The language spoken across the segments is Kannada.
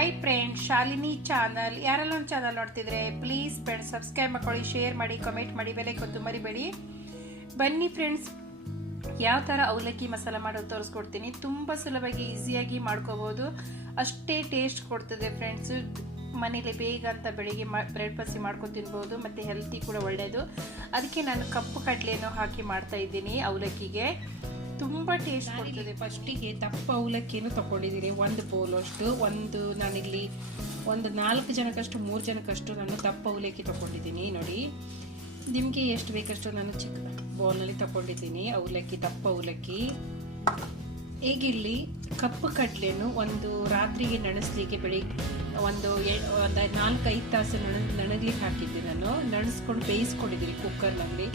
ಹಾಯ್ ಫ್ರೆಂಡ್ ಶಾಲಿನಿ ಚಾನಲ್ ಯಾರೆಲ್ಲ ಒಂದು ಚಾನಲ್ ನೋಡ್ತಿದ್ರೆ ಪ್ಲೀಸ್ ಫ್ರೆಂಡ್ ಸಬ್ಸ್ಕ್ರೈಬ್ ಮಾಡ್ಕೊಳ್ಳಿ ಶೇರ್ ಮಾಡಿ ಕಮೆಂಟ್ ಮಾಡಿ, ಬೆಲೆ ಕೊತ್ತು ಮರಿಬೇಡಿ. ಬನ್ನಿ ಫ್ರೆಂಡ್ಸ್ ಯಾವ ಥರ ಅವಲಕ್ಕಿ ಮಸಾಲ ಮಾಡೋದು ತೋರಿಸ್ಕೊಡ್ತೀನಿ. ತುಂಬ ಸುಲಭವಾಗಿ ಈಸಿಯಾಗಿ ಮಾಡ್ಕೋಬೋದು. ಅಷ್ಟೇ ಟೇಸ್ಟ್ ಕೊಡ್ತದೆ ಫ್ರೆಂಡ್ಸು ಮನೇಲಿ ಬೇಗ ಅಂತ ಬೆಳಿಗ್ಗೆ ಮಾ ಬ್ರೆಡ್ ಪಸಿ ಮಾಡ್ಕೊಂಡು ತಿನ್ಬೋದು, ಮತ್ತು ಹೆಲ್ತಿ ಕೂಡ ಒಳ್ಳೆಯದು ಅದಕ್ಕೆ ನಾನು ಕಪ್ಪು ಕಡಲೆಯನ್ನು ಹಾಕಿ ಮಾಡ್ತಾ ಇದ್ದೀನಿ ಅವಲಕ್ಕಿಗೆ. ತುಂಬ ಟೇಸ್ಟ್ ಕೊಡ್ತದೆ ಫಸ್ಟಿಗೆ ದಪ್ಪ ಅವಲಕ್ಕಿಯನ್ನು ತಗೊಂಡಿದ್ದೀನಿ ಒಂದು ಬೌಲ್ ಅಷ್ಟು, ಒಂದು ನಾನಿಲ್ಲಿ ಒಂದು ನಾಲ್ಕು ಜನಕ್ಕಷ್ಟು, ಮೂರು ಜನಕ್ಕಷ್ಟು ನಾನು ದಪ್ಪ ಅವಲಕ್ಕಿ ತಗೊಂಡಿದ್ದೀನಿ ನೋಡಿ, ನಿಮಗೆ ಎಷ್ಟು ಬೇಕಷ್ಟು ನಾನು ಚಿಕ್ಕ ಬೌಲ್ನಲ್ಲಿ ತಗೊಂಡಿದ್ದೀನಿ ಅವಲಕ್ಕಿ, ದಪ್ಪ ಅವಲಕ್ಕಿ. ಈಗಿಲ್ಲಿ ಕಪ್ಪು ಕಡಲೆನು ಒಂದು ರಾತ್ರಿಗೆ ನೆನೆಸ್ಲಿಕ್ಕೆ ಬೆಳಿಗ್ಗೆ ಒಂದು ಒಂದು ನಾಲ್ಕೈದು ತಾಸು ನಣ ನೆನಗ್ಲಿಕ್ಕೆ ಹಾಕಿದ್ದೆ ನಾನು. ನೆನೆಸ್ಕೊಂಡು ಬೇಯಿಸ್ಕೊಂಡಿದ್ದೀನಿ ಕುಕ್ಕರ್ನಲ್ಲಿ.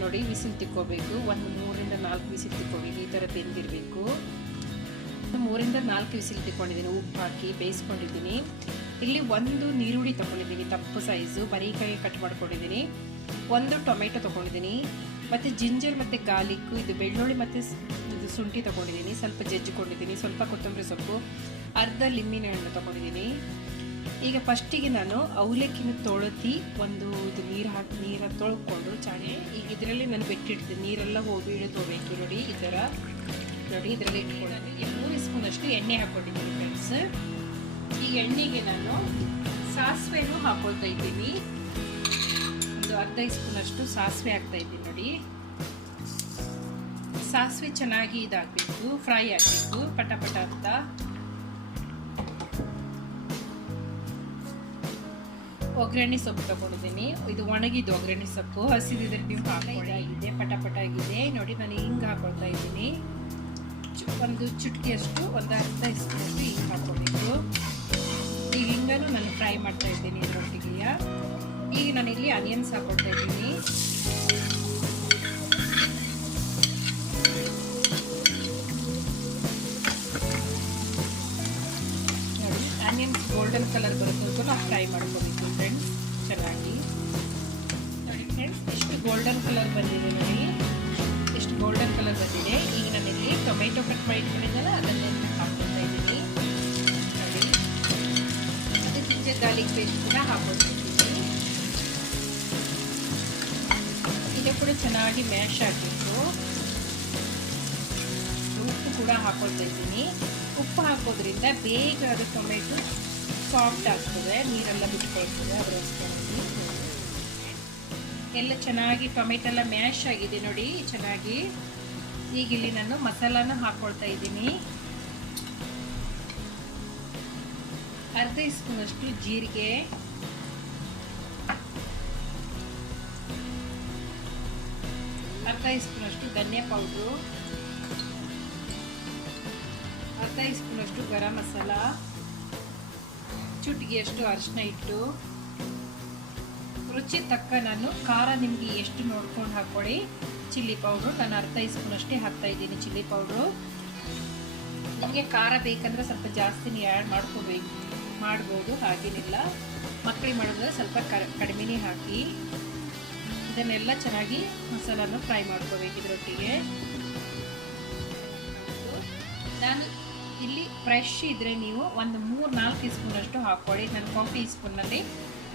ನೋಡಿ ಬಿಸಿಲು ತಿಕ್ಕೋಬೇಕು. ಒಂದು ಮೂರಿಂದ ನಾಲ್ಕು ಬಿಸಿಲು ತಿಕ್ಕೋಬೇಕು. ಈ ಥರ ಬೆಂದಿರಬೇಕು. ಮೂರಿಂದ ನಾಲ್ಕು ವಿಸಿಲ್ ತಿಕ್ಕೊಂಡಿದ್ದೀನಿ. ಉಪ್ಪು ಹಾಕಿ ಬೇಯಿಸ್ಕೊಂಡಿದ್ದೀನಿ. ಇಲ್ಲಿ ಒಂದು ನೀರುಳ್ಳಿ ತೊಗೊಂಡಿದ್ದೀನಿ ತಪ್ಪು ಸೈಜು ಬರೀಕಾಯಿ ಕಟ್ ಮಾಡ್ಕೊಂಡಿದ್ದೀನಿ. ಒಂದು ಟೊಮೆಟೊ ತೊಗೊಂಡಿದ್ದೀನಿ ಮತ್ತು ಜಿಂಜರ್ ಮತ್ತು ಗಾರ್ಲಿಕ್ಕು ಇದು ಬೆಳ್ಳುಳ್ಳಿ ಮತ್ತು ಇದು ಶುಂಠಿ ತೊಗೊಂಡಿದ್ದೀನಿ. ಸ್ವಲ್ಪ ಜಜ್ಜಿಕೊಂಡಿದ್ದೀನಿ. ಸ್ವಲ್ಪ ಕೊತ್ತಂಬರಿ ಸೊಪ್ಪು, ಅರ್ಧ ಲಿಂಬಿನ ಹಣ್ಣು ತೊಗೊಂಡಿದ್ದೀನಿ. ಈಗ ಫಸ್ಟಿಗೆ ನಾನು ಅವಲಕ್ಕಿನ ತೊಳತಿ ಒಂದು ಇದು ನೀರು ಹಾಕಿ ನೀರ ತೊಳ್ಕೊಂಡು ಚಾಣೆ, ಈಗ ಇದರಲ್ಲಿ ನಾನು ಬೆಟ್ಟಿಡ್ತೀನಿ. ನೀರೆಲ್ಲ ಹೋಗಿ ಇಳಿದೋಗ್ಬೇಕು ನೋಡಿ ಈ ಥರ. ನೋಡಿ ಇದರಲ್ಲಿ ಇಟ್ಕೊಳ್ಳೋದು ಈಗ ಮೂರು ಸ್ಪೂನಷ್ಟು ಎಣ್ಣೆ ಹಾಕ್ಕೊಂಡಿದ್ದೀನಿ ಫ್ರೆಂಡ್ಸ್ ಈ ಎಣ್ಣೆಗೆ ನಾನು ಸಾಸಿವೆನೂ ಹಾಕೊಳ್ತಾ ಇದ್ದೀನಿ. ಒಂದು ಅರ್ಧ ಸ್ಪೂನಷ್ಟು ಸಾಸಿವೆ ಹಾಕ್ತಾ ಇದ್ದೀನಿ ನೋಡಿ. ಸಾಸಿವೆ ಚೆನ್ನಾಗಿ ಇದಾಗಬೇಕು, ಫ್ರೈ ಆಗಬೇಕು, ಪಟ ಪಟ ಅಂತ. ಒಗ್ಗರಣೆ ಸೊಪ್ಪು ತಗೊಂಡಿದ್ದೀನಿ. ಇದು ಒಣಗಿದ್ದು ಒಗ್ಗರಣೆ ಸೊಪ್ಪು. ಹಸಿದಿದ್ರೆ ನೀವು ಹಾಕಿದೆ ಆಗಿದೆ, ಪಟ ಪಟ ಆಗಿದೆ. ನೋಡಿ, ನಾನು ಹಿಂಗೆ ಹಾಕೊಳ್ತಾ ಇದ್ದೀನಿ. ಒಂದು ಚುಟ್ಕಿಯಷ್ಟು, ಒಂದು ಅರ್ಧ ಸ್ಪೂನಷ್ಟು ಹಿಂಗೆ ಹಾಕೊಂಡಿದ್ದು ಈಗ ನಾನು ಫ್ರೈ ಮಾಡ್ತಾ ಇದ್ದೀನಿ ಇದರೊಟ್ಟಿಗೆ ಈಗ ನಾನು ಇಲ್ಲಿ ಅನಿಯನ್ಸ್ ಹಾಕೊಳ್ತಾ ಇದ್ದೀನಿ ನೋಡಿ ಆನಿಯನ್ಸ್ ಗೋಲ್ಡನ್ ಕಲರ್ ಬರೋದಕ್ಕೂ ನಾವು ಫ್ರೈ ಮಾಡ್ಕೋಬೇಕು ಫ್ರೆಂಡ್ಸ್ ಚೆನ್ನಾಗಿ. ನೋಡಿ ಫ್ರೆಂಡ್ಸ್ ಎಷ್ಟು ಗೋಲ್ಡನ್ ಕಲರ್ ಬಂದಿದೆ ನೋಡಿ. ಎಷ್ಟು ಗೋಲ್ಡನ್ ಕಲರ್ ಬಂದಿದೆ. ಈಗ ನಾನಿಲ್ಲಿ ಟೊಮೆಟೊ ಕಟ್ ಮಾಡಿ ಇಟ್ಕೊಂಡಿದ್ದಲ್ಲ ಅದನ್ನೇ ಹಾಕ್ಕೊಳ್ತಾ ಇದ್ದೀನಿ ನೋಡಿ ಅದಕ್ಕೆ ಗಾರ್ಲಿಕ್ ಪೇಸ್ಟ್ ಕೂಡ ಹಾಕ್ಕೊಳ್ತಾ ಚೆನ್ನಾಗಿ ಮ್ಯಾಶ್ ಹಾಕಿತ್ತು ಉಪ್ಪು ಕೂಡ ಹಾಕೊಳ್ತಾ ಇದ್ದೀನಿ. ಉಪ್ಪು ಹಾಕೋದ್ರಿಂದ ಬೇಗ ಅದು ಟೊಮೆಟೊ ಸಾಫ್ಟ್ ಆಗ್ತದೆ, ನೀರೆಲ್ಲ ಬಿಟ್ಕೊಳ್ತದೆ ಅದರೊಸ್ಕರ ಎಲ್ಲ ಚೆನ್ನಾಗಿ ಟೊಮೆಟೊ ಎಲ್ಲ ಮ್ಯಾಶ್ ಆಗಿದೆ ನೋಡಿ, ಚೆನ್ನಾಗಿ. ಈಗ ಇಲ್ಲಿ ನಾನು ಮಸಾಲಾನ ಹಾಕೊಳ್ತಾ ಇದ್ದೀನಿ. ಅರ್ಧ ಸ್ಪೂನಷ್ಟು ಜೀರಿಗೆ. ಅರ್ಧ ಸ್ಪೂನಷ್ಟು ಧನಿಯಾ ಪೌಡ್ರು ಅರ್ಧ ಸ್ಪೂನಷ್ಟು ಗರಂ ಮಸಾಲ ಚುಟಿಗೆಯಷ್ಟು ಅರಿಶಿನ ಇಟ್ಟು ರುಚಿ ತಕ್ಕ ನಾನು ಖಾರ ನಿಮಗೆ ಎಷ್ಟು ನೋಡ್ಕೊಂಡು ಹಾಕ್ಕೊಳ್ಳಿ ಚಿಲ್ಲಿ ಪೌಡ್ರು ನಾನು ಅರ್ಧ ಸ್ಪೂನಷ್ಟೇ ಹಾಕ್ತಾ ಇದ್ದೀನಿ ಚಿಲ್ಲಿ ಪೌಡ್ರು ನಿಮಗೆ ಖಾರ ಬೇಕಂದ್ರೆ ಸ್ವಲ್ಪ ಜಾಸ್ತಿನೇ ಆ್ಯಡ್ ಮಾಡ್ಕೋಬೇಕು ಮಾಡ್ಬೋದು ಹಾಗೇನಿಲ್ಲ ಮಕ್ಕಳಿಗೆ ಮಾಡಿದ್ರೆ ಸ್ವಲ್ಪ ಕಡಿಮೆನೇ ಹಾಕಿ ಇದನ್ನೆಲ್ಲ ಚೆನ್ನಾಗಿ ಮಸಾಲಾನ ಫ್ರೈ ಮಾಡ್ಕೋಬೇಕು ಇದರೊಟ್ಟಿಗೆ. ನಾನು ಇಲ್ಲಿ ಫ್ರೆಶ್ ಇದ್ದರೆ ನೀವು ಒಂದು ಮೂರು, ನಾಲ್ಕು ಟೀ ಸ್ಪೂನಷ್ಟು ಹಾಕ್ಕೊಳ್ಳಿ. ನಾನು ಕಾಫಿ ಟೀ ಸ್ಪೂನಲ್ಲಿ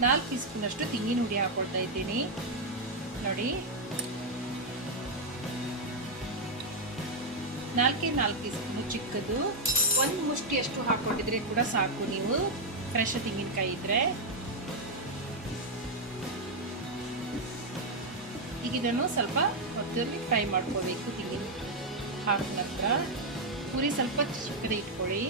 ನಾಲ್ಕು ಟೀ ಸ್ಪೂನಷ್ಟು ತೆಂಗಿನ ಹುಡಿ ಹಾಕ್ಕೊಳ್ತಾ ಇದ್ದೀನಿ. ನೋಡಿ. ನಾಲ್ಕೇ ನಾಲ್ಕು ಟೀ ಸ್ಪೂನು ಚಿಕ್ಕದು. ಒಂದು ಮುಷ್ಟಿಯಷ್ಟು ಹಾಕ್ಕೊಂಡಿದ್ರೆ ಕೂಡ ಸಾಕು ನೀವು. ಫ್ರೆಶ್ ತೆಂಗಿನಕಾಯಿ ಇದ್ದರೆ ಈಗ ಇದನ್ನು ಸ್ವಲ್ಪ ಹೊತ್ತಲ್ಲಿ ಫ್ರೈ ಮಾಡ್ಕೋಬೇಕು. ತೆಂಗಿನ ಹಾಕಿದ ನಂತರ ಪೂರಿ ಸ್ವಲ್ಪ ಚಿಕ್ಕದೇ ಇಟ್ಕೊಳ್ಳಿ.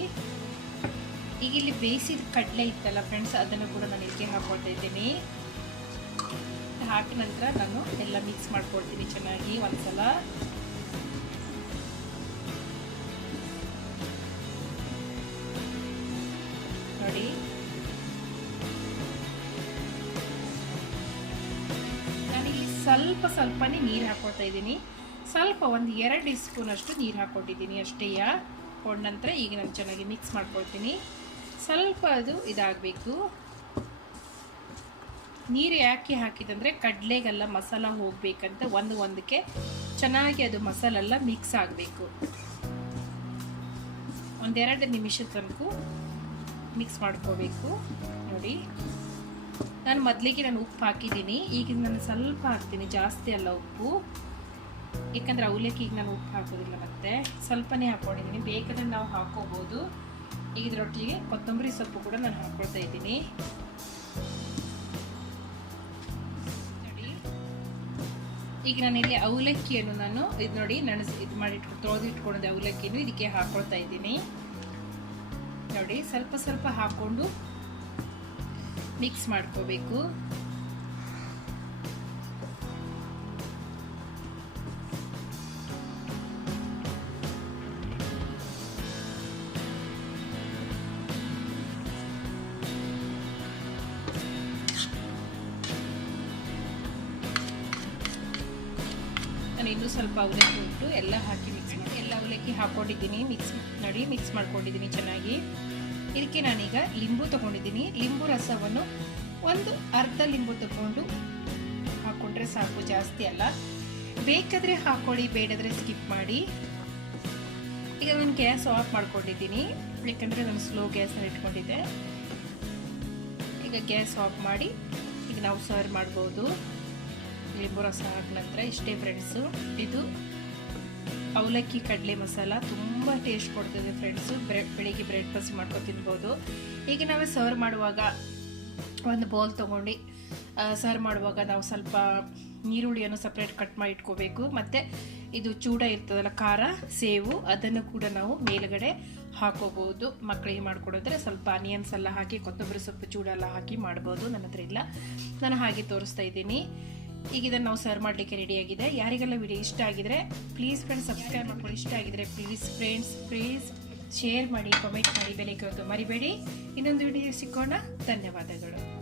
ಈಗ ಇಲ್ಲಿ ಬೇಯಿಸಿದ ಕಡಲೆ ಇತ್ತಲ್ಲ ಫ್ರೆಂಡ್ಸ್ ಅದನ್ನು ಕೂಡ ನಾನು ಇದಕ್ಕೆ ಹಾಕ್ಕೊಳ್ತಾ ಇದ್ದೀನಿ. ಹಾಕಿದ ನಂತರ ನಾನು ಎಲ್ಲ ಮಿಕ್ಸ್ ಮಾಡ್ಕೊಳ್ತೀನಿ ಚೆನ್ನಾಗಿ ಒಂದ್ಸಲ. ಸ್ವಲ್ಪ ಸ್ವಲ್ಪನೇ ನೀರು ಹಾಕೊಳ್ತಾ ಇದ್ದೀನಿ. ಸ್ವಲ್ಪ ಒಂದು ಎರಡು ಸ್ಪೂನಷ್ಟು ನೀರು ಹಾಕ್ಕೊಟ್ಟಿದ್ದೀನಿ ಅಷ್ಟೇ ಕೊಂಡ ನಂತರ ಈಗ ನಾನು ಚೆನ್ನಾಗಿ ಮಿಕ್ಸ್ ಮಾಡ್ಕೊಳ್ತೀನಿ. ಸ್ವಲ್ಪ ಅದು ಇದಾಗಬೇಕು. ನೀರು ಯಾಕೆ ಹಾಕಿದಂದರೆ ಕಡಲೆಗೆಲ್ಲ ಮಸಾಲ ಹೋಗಬೇಕಂತ ಒಂದು ಒಂದಕ್ಕೆ ಚೆನ್ನಾಗಿ ಅದು ಮಸಾಲೆಲ್ಲ ಮಿಕ್ಸ್ ಆಗಬೇಕು. ಒಂದೆರಡು ನಿಮಿಷದ ತನಕ ಮಿಕ್ಸ್ ಮಾಡ್ಕೋಬೇಕು. ನೋಡಿ. ನಾನು ಮೊದಲಿಗೆ ನಾನು ಉಪ್ಪು ಹಾಕಿದ್ದೀನಿ. ಈಗ ನಾನು ಸ್ವಲ್ಪ ಹಾಕ್ತೀನಿ, ಜಾಸ್ತಿ ಅಲ್ಲ ಉಪ್ಪು. ಯಾಕಂದರೆ ಅವಲಕ್ಕಿಗೆ ನಾನು ಉಪ್ಪು ಹಾಕೋದಿಲ್ಲ ಮತ್ತೆ. ಸ್ವಲ್ಪನೇ ಹಾಕ್ಕೊಂಡಿದ್ದೀನಿ ಬೇಕಾದ್ರೆ ನಾವು ಹಾಕೋಬೋದು. ಈಗ ಇದರೊಟ್ಟಿಗೆ ಕೊತ್ತಂಬರಿ ಸೊಪ್ಪು ಕೂಡ ನಾನು ಹಾಕ್ಕೊಳ್ತಾ ಇದ್ದೀನಿ. ಈಗ ನಾನು ಇಲ್ಲಿ ಅವಲಕ್ಕಿಯನ್ನು ನಾನು ಇದು ನೋಡಿ ನೆನೆಸಿ ಇದು ಮಾಡಿ ತೋದಿಟ್ಕೊಂಡಿದ್ದೆ ಅವಲಕ್ಕಿನೂ ಇದಕ್ಕೆ ಹಾಕ್ಕೊಳ್ತಾ ಇದ್ದೀನಿ. ನೋಡಿ, ಸ್ವಲ್ಪ ಸ್ವಲ್ಪ ಹಾಕ್ಕೊಂಡು ಮಿಕ್ಸ್ ಮಾಡ್ಕೋಬೇಕು. ನಾನು ಇನ್ನೂ ಸ್ವಲ್ಪ ಅವಲಕ್ಕಿ ಉಂಟು ಎಲ್ಲ ಹಾಕಿ ಮಿಕ್ಸ್ ಮಾಡಿ. ಎಲ್ಲ ಅವಲಕ್ಕಿ ಹಾಕ್ಕೊಂಡಿದ್ದೀನಿ ಮಿಕ್ಸ್ ನೋಡಿ ಮಿಕ್ಸ್ ಮಾಡ್ಕೊಂಡಿದ್ದೀನಿ ಚೆನ್ನಾಗಿ. ಇದಕ್ಕೆ ನಾನೀಗ ಲಿಂಬು ತಗೊಂಡಿದ್ದೀನಿ. ಲಿಂಬು ರಸವನ್ನು ಒಂದು ಅರ್ಧ ಲಿಂಬು ತಗೊಂಡು ಹಾಕ್ಕೊಂಡ್ರೆ ಸಾಕು ಜಾಸ್ತಿ ಅಲ್ಲ. ಬೇಕಾದರೆ ಹಾಕೊಳ್ಳಿ, ಬೇಡದ್ರೆ ಸ್ಕಿಪ್ ಮಾಡಿ. ಈಗ ನಾನು ಗ್ಯಾಸ್ ಆಫ್ ಮಾಡ್ಕೊಂಡಿದ್ದೀನಿ. ಯಾಕಂದರೆ ನಾನು ಸ್ಲೋ ಗ್ಯಾಸನ್ನು ಇಟ್ಕೊಂಡಿದ್ದೆ. ಈಗ ಗ್ಯಾಸ್ ಆಫ್ ಮಾಡಿ ಈಗ ನಾವು ಸರ್ವ್ ಮಾಡ್ಬೋದು. ಲಿಂಬು ರಸ ಹಾಕಿದ ನಂತರ ಇಷ್ಟೇ ಫ್ರೆಂಡ್ಸು ಇದು ಅವಲಕ್ಕಿ, ಕಡಲೆ ಮಸಾಲ ತುಂಬ ಟೇಸ್ಟ್ ಕೊಡ್ತದೆ ಫ್ರೆಂಡ್ಸು ಬ್ರೆಡ್ ಬೆಳಿಗ್ಗೆ ಬ್ರೆಡ್ ಫಾಸ್ಟ್ ಮಾಡ್ಕೊಂಡು ತಿನ್ಬೋದು. ಈಗ ನಾವೇ ಸರ್ವ್ ಮಾಡುವಾಗ ಒಂದು ಬೌಲ್ ತೊಗೊಂಡು ಸರ್ವ್ ಮಾಡುವಾಗ ನಾವು ಸ್ವಲ್ಪ ನೀರುಳ್ಳಿಯನ್ನು ಸಪ್ರೇಟ್ ಕಟ್ ಮಾಡಿ ಇಟ್ಕೋಬೇಕು. ಮತ್ತು ಇದು ಚೂಡ ಇರ್ತದಲ್ಲ, ಖಾರ, ಸೇವು, ಅದನ್ನು ಕೂಡ ನಾವು ಮೇಲುಗಡೆ ಹಾಕೋಬಹುದು ಮಕ್ಕಳಿಗೆ ಮಾಡಿಕೊಡಿದ್ರೆ ಸ್ವಲ್ಪ ಆನಿಯನ್ಸ್ ಎಲ್ಲ ಹಾಕಿ, ಕೊತ್ತಂಬರಿ ಸೊಪ್ಪು, ಚೂಡ ಎಲ್ಲ ಹಾಕಿ ಮಾಡ್ಬೋದು. ನನ್ನ ಹತ್ರ ಇಲ್ಲ. ನಾನು ಹಾಗೆ ತೋರಿಸ್ತಾ ಇದ್ದೀನಿ. ಈಗ ಇದನ್ನು ನಾವು ಸರ್ವ್ ಮಾಡಲಿಕ್ಕೆ ರೆಡಿಯಾಗಿದೆ ಯಾರಿಗೆಲ್ಲ ವಿಡಿಯೋ ಇಷ್ಟ ಆಗಿದ್ರೆ ಪ್ಲೀಸ್ ಫ್ರೆಂಡ್ಸ್ ಸಬ್ಸ್ಕ್ರೈಬ್ ಮಾಡ್ಕೊಂಡು ಇಷ್ಟ ಆಗಿದ್ರೆ ಪ್ಲೀಸ್ ಫ್ರೆಂಡ್ಸ್ ಪ್ಲೀಸ್ ಶೇರ್ ಮಾಡಿ ಕಮೆಂಟ್ ಮಾಡಿ, ಬೆಲೆ ಮರಿಬೇಡಿ. ಇನ್ನೊಂದು ವಿಡಿಯೋ ಸಿಕ್ಕೋಣ. ಧನ್ಯವಾದಗಳು.